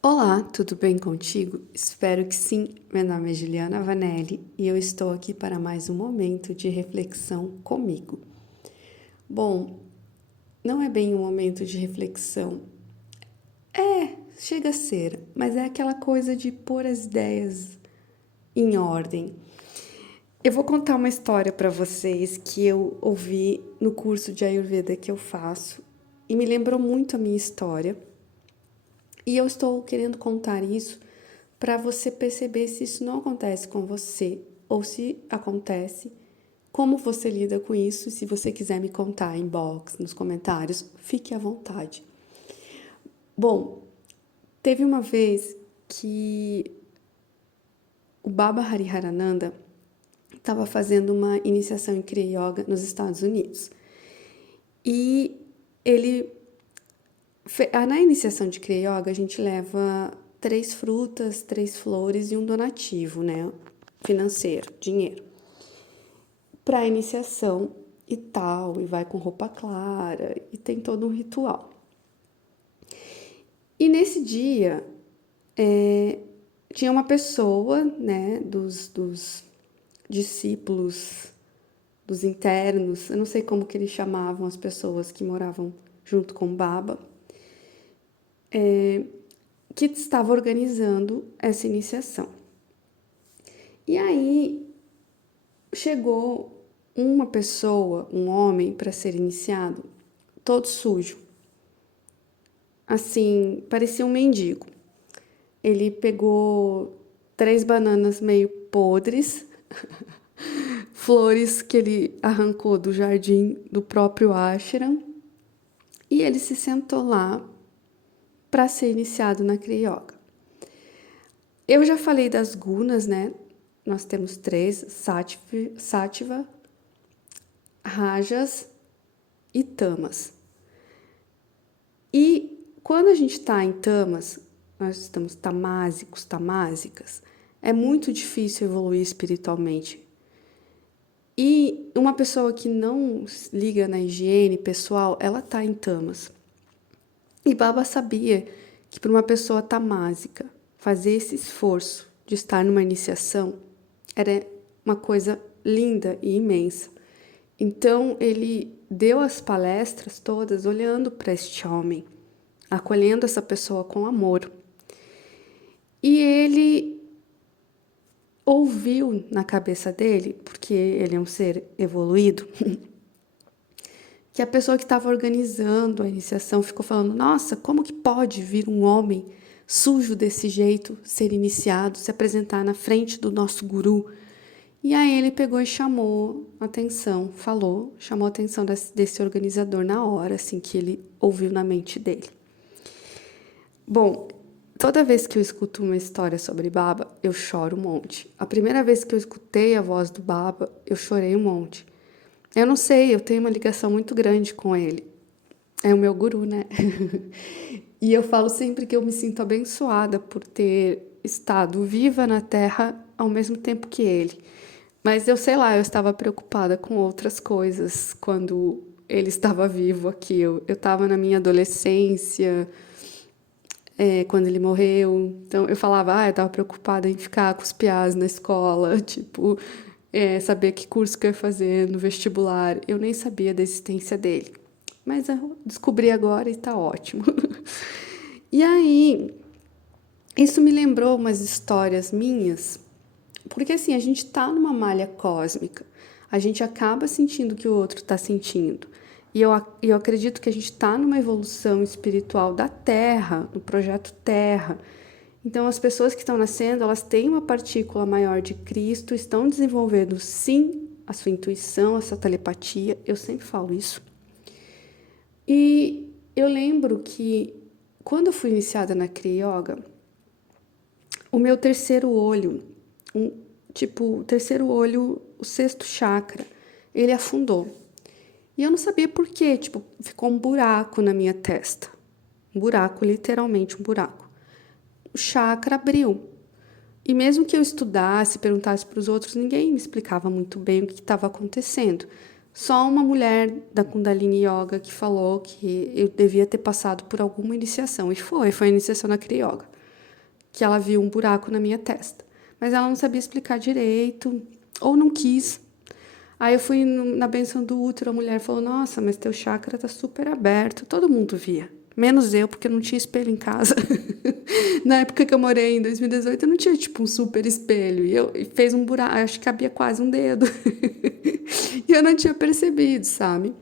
Olá, tudo bem contigo? Espero que sim. Meu nome é Juliana Vanelli e eu estou aqui para mais um momento de reflexão comigo. Bom, não é bem um momento de reflexão. Chega a ser, mas é aquela coisa de pôr as ideias em ordem. Eu vou contar uma história para vocês que eu ouvi no curso de Ayurveda que eu faço e me lembrou muito a minha história. E eu estou querendo contar isso para você perceber se isso não acontece com você ou se acontece, como você lida com isso. E se você quiser me contar em box, nos comentários, fique à vontade. Bom, teve uma vez que o Baba Hariharananda estava fazendo uma iniciação em Kriya Yoga nos Estados Unidos. E ele na iniciação de Kriya Yoga, a gente leva 3 frutas, 3 flores e um donativo, né? Financeiro, dinheiro. Para a iniciação e tal, e vai com roupa clara, e tem todo um ritual. E nesse dia, tinha uma pessoa, né, dos discípulos, dos internos, eu não sei como que eles chamavam as pessoas que moravam junto com o Baba, que estava organizando essa iniciação. E aí chegou uma pessoa, um homem, para ser iniciado, todo sujo. Assim, parecia um mendigo. Ele pegou 3 bananas meio podres, flores que ele arrancou do jardim do próprio ashram, e ele se sentou lá para ser iniciado na Kriya Yoga. Eu já falei das gunas, né? Nós temos 3, Sattva, Rajas e Tamas. E quando a gente está em Tamas, nós estamos tamásicos, tamásicas, é muito difícil evoluir espiritualmente. E uma pessoa que não liga na higiene pessoal, ela está em Tamas. E Baba sabia que para uma pessoa tamásica fazer esse esforço de estar numa iniciação era uma coisa linda e imensa. Então ele deu as palestras todas olhando para este homem, acolhendo essa pessoa com amor. E ele ouviu na cabeça dele, porque ele é um ser evoluído, que a pessoa que estava organizando a iniciação ficou falando: nossa, como que pode vir um homem sujo desse jeito ser iniciado, se apresentar na frente do nosso guru? E aí ele pegou e chamou a atenção, chamou a atenção desse organizador na hora, assim, que ele ouviu na mente dele. Bom, toda vez que eu escuto uma história sobre Baba, eu choro um monte. A primeira vez que eu escutei a voz do Baba, eu chorei um monte. Eu não sei, eu tenho uma ligação muito grande com ele. É o meu guru, né? E eu falo sempre que eu me sinto abençoada por ter estado viva na Terra ao mesmo tempo que ele. Mas eu sei lá, eu estava preocupada com outras coisas quando ele estava vivo aqui. Eu estava na minha adolescência, quando ele morreu. Então eu falava, eu estava preocupada em ficar com os piás na escola, tipo, saber que curso que eu ia fazer no vestibular. Eu nem sabia da existência dele. Mas eu descobri agora e tá ótimo. E aí, isso me lembrou umas histórias minhas, porque assim, a gente tá numa malha cósmica, a gente acaba sentindo o que o outro tá sentindo. E eu acredito que a gente está numa evolução espiritual da Terra, no projeto Terra. Então, as pessoas que estão nascendo, elas têm uma partícula maior de Cristo, estão desenvolvendo, sim, a sua intuição, a sua telepatia. Eu sempre falo isso. E eu lembro que, quando eu fui iniciada na Kriya Yoga, o meu terceiro olho, o terceiro olho, o sexto chakra, ele afundou. E eu não sabia por quê, tipo, ficou um buraco na minha testa. Um buraco, literalmente um buraco. O chakra abriu. E mesmo que eu estudasse, perguntasse para os outros, ninguém me explicava muito bem o que estava acontecendo. Só uma mulher da Kundalini Yoga que falou que eu devia ter passado por alguma iniciação. E foi a iniciação na Kriya Yoga. que ela viu um buraco na minha testa. Mas ela não sabia explicar direito, ou não quis. Aí eu fui na benção do útero, a mulher falou, nossa, mas teu chakra tá super aberto. Todo mundo via, menos eu, porque não tinha espelho em casa. Na época que eu morei, em 2018, eu não tinha, tipo, um super espelho. E fez um buraco, acho que cabia quase um dedo. E eu não tinha percebido, sabe?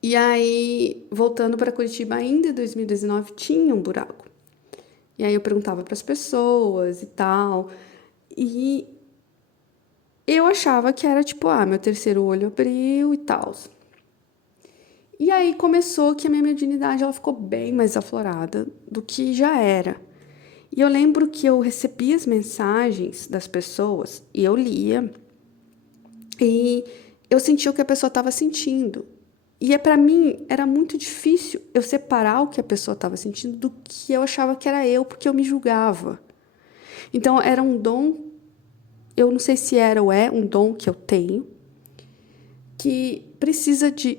E aí, voltando para Curitiba, ainda em 2019, tinha um buraco. E aí eu perguntava para as pessoas e tal. E eu achava que era tipo, meu terceiro olho abriu e tal. E aí começou que a minha mediunidade ela ficou bem mais aflorada do que já era. E eu lembro que eu recebia as mensagens das pessoas e eu lia e eu sentia o que a pessoa estava sentindo. E para mim era muito difícil eu separar o que a pessoa estava sentindo do que eu achava que era eu, porque eu me julgava. Então era um dom, eu não sei se era ou é um dom que eu tenho, que precisa de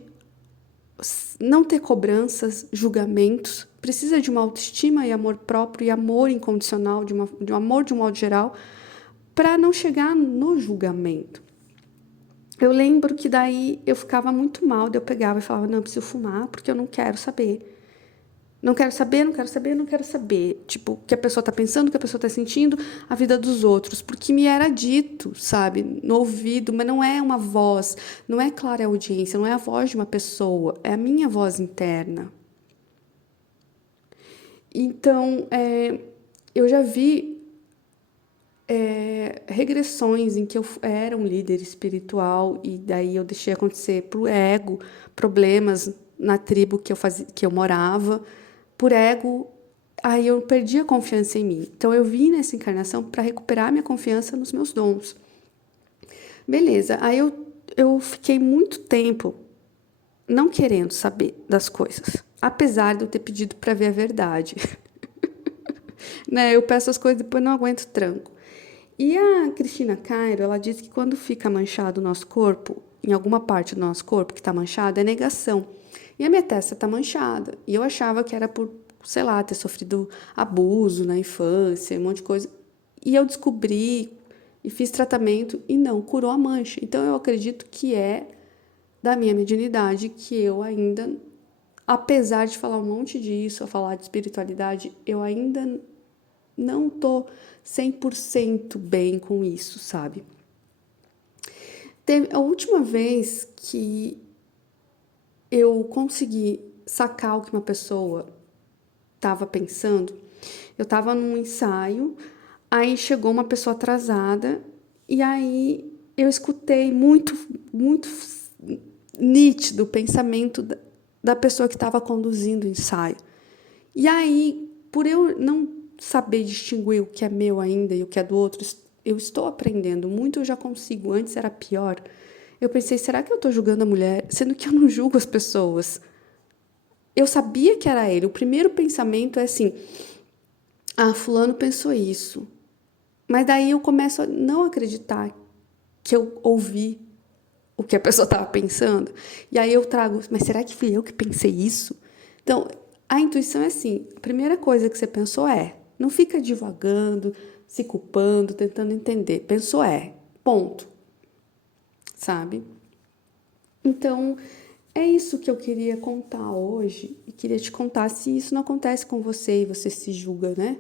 não ter cobranças, julgamentos, precisa de uma autoestima e amor próprio e amor incondicional, de um amor de um modo geral, para não chegar no julgamento. Eu lembro que daí eu ficava muito mal, daí eu pegava e falava, não, eu preciso fumar porque eu não quero saber. Não quero saber, não quero saber, não quero saber. Tipo, o que a pessoa tá pensando, o que a pessoa tá sentindo, a vida dos outros. Porque me era dito, sabe, no ouvido, mas não é uma voz, não é clara audiência, não é a voz de uma pessoa, é a minha voz interna. Então, eu já vi regressões em que eu era um líder espiritual e daí eu deixei acontecer pro ego, problemas na tribo que eu morava, por ego, aí eu perdi a confiança em mim. Então eu vim nessa encarnação para recuperar minha confiança nos meus dons. Beleza, aí eu fiquei muito tempo não querendo saber das coisas, apesar de eu ter pedido para ver a verdade. Né? Eu peço as coisas e depois não aguento tranco. E a Cristina Cairo, ela diz que quando fica manchado o nosso corpo, em alguma parte do nosso corpo que está manchada, é negação. E a minha testa está manchada. E eu achava que era por, sei lá, ter sofrido abuso na infância, um monte de coisa. E eu descobri e fiz tratamento e não curou a mancha. Então eu acredito que é da minha mediunidade que eu ainda, apesar de falar um monte disso, a falar de espiritualidade, eu ainda não tô 100% bem com isso, sabe? A última vez que eu consegui sacar o que uma pessoa estava pensando, eu estava num ensaio, aí chegou uma pessoa atrasada e aí eu escutei muito, muito nítido o pensamento da pessoa que estava conduzindo o ensaio. E aí, por eu não saber distinguir o que é meu ainda e o que é do outro, eu estou aprendendo muito, eu já consigo, antes era pior. Eu pensei, será que eu estou julgando a mulher? Sendo que eu não julgo as pessoas. Eu sabia que era ele. O primeiro pensamento é assim, fulano pensou isso. Mas daí eu começo a não acreditar que eu ouvi o que a pessoa estava pensando. E aí eu trago, mas será que fui eu que pensei isso? Então, a intuição é assim, a primeira coisa que você pensou não fica divagando, se culpando, tentando entender. Pensou ponto, sabe? Então, é isso que eu queria contar hoje e queria te contar se isso não acontece com você e você se julga, né?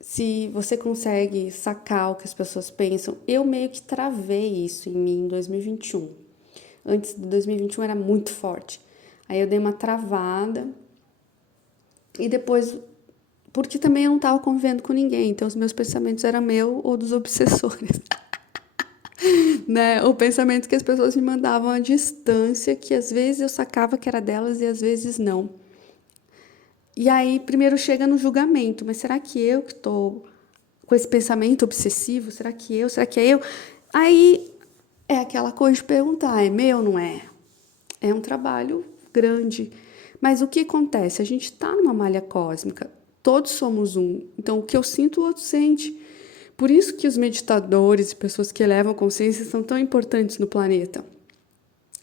Se você consegue sacar o que as pessoas pensam. Eu meio que travei isso em mim em 2021. Antes de 2021 era muito forte. Aí eu dei uma travada e depois, porque também eu não estava convivendo com ninguém, então os meus pensamentos eram meu ou dos obsessores. Né? O pensamento que as pessoas me mandavam à distância, que às vezes eu sacava que era delas e às vezes não. E aí, primeiro chega no julgamento, mas será que eu que estou com esse pensamento obsessivo? Será que eu? Será que é eu? Aí é aquela coisa de perguntar, é meu ou não é? É um trabalho grande. Mas o que acontece? A gente está numa malha cósmica, todos somos um. Então, o que eu sinto, o outro sente. Por isso que os meditadores e pessoas que elevam a consciência são tão importantes no planeta.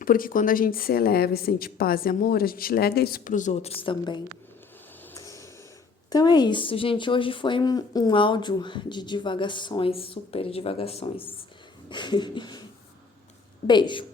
Porque quando a gente se eleva e sente paz e amor, a gente lega isso para os outros também. Então é isso, gente. Hoje foi um áudio de divagações, super divagações. Beijo.